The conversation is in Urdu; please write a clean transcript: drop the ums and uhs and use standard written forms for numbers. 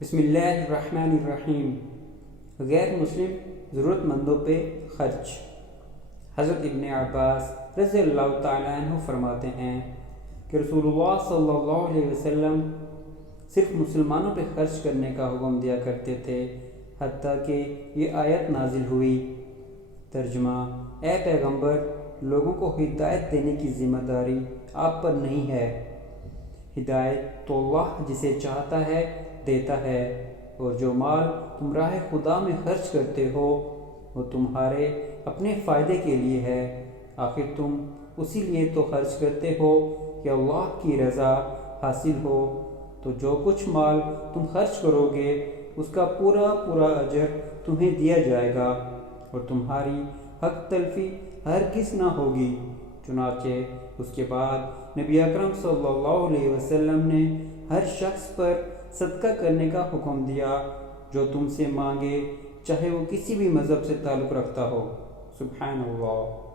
بسم اللہ الرحمن الرحیم۔ غیر مسلم ضرورت مندوں پہ خرچ۔ حضرت ابن عباس رضی اللہ تعالیٰ عنہ فرماتے ہیں کہ رسول اللہ صلی اللہ علیہ وسلم صرف مسلمانوں پہ خرچ کرنے کا حکم دیا کرتے تھے حتیٰ کہ یہ آیت نازل ہوئی۔ ترجمہ: اے پیغمبر، لوگوں کو ہدایت دینے کی ذمہ داری آپ پر نہیں ہے۔ ہدایت تو اللہ جسے چاہتا ہے دیتا ہے، اور جو مال تم راہ خدا میں خرچ کرتے ہو وہ تمہارے اپنے فائدے کے لیے ہے۔ آخر تم اسی لیے تو خرچ کرتے ہو کہ اللہ کی رضا حاصل ہو، تو جو کچھ مال تم خرچ کرو گے اس کا پورا اجر تمہیں دیا جائے گا، اور تمہاری حق تلفی ہرگز نہ ہوگی۔ چنانچہ اس کے بعد نبی اکرم صلی اللہ علیہ وسلم نے ہر شخص پر صدقہ کرنے کا حکم دیا جو تم سے مانگے، چاہے وہ کسی بھی مذہب سے تعلق رکھتا ہو۔ سبحان اللہ۔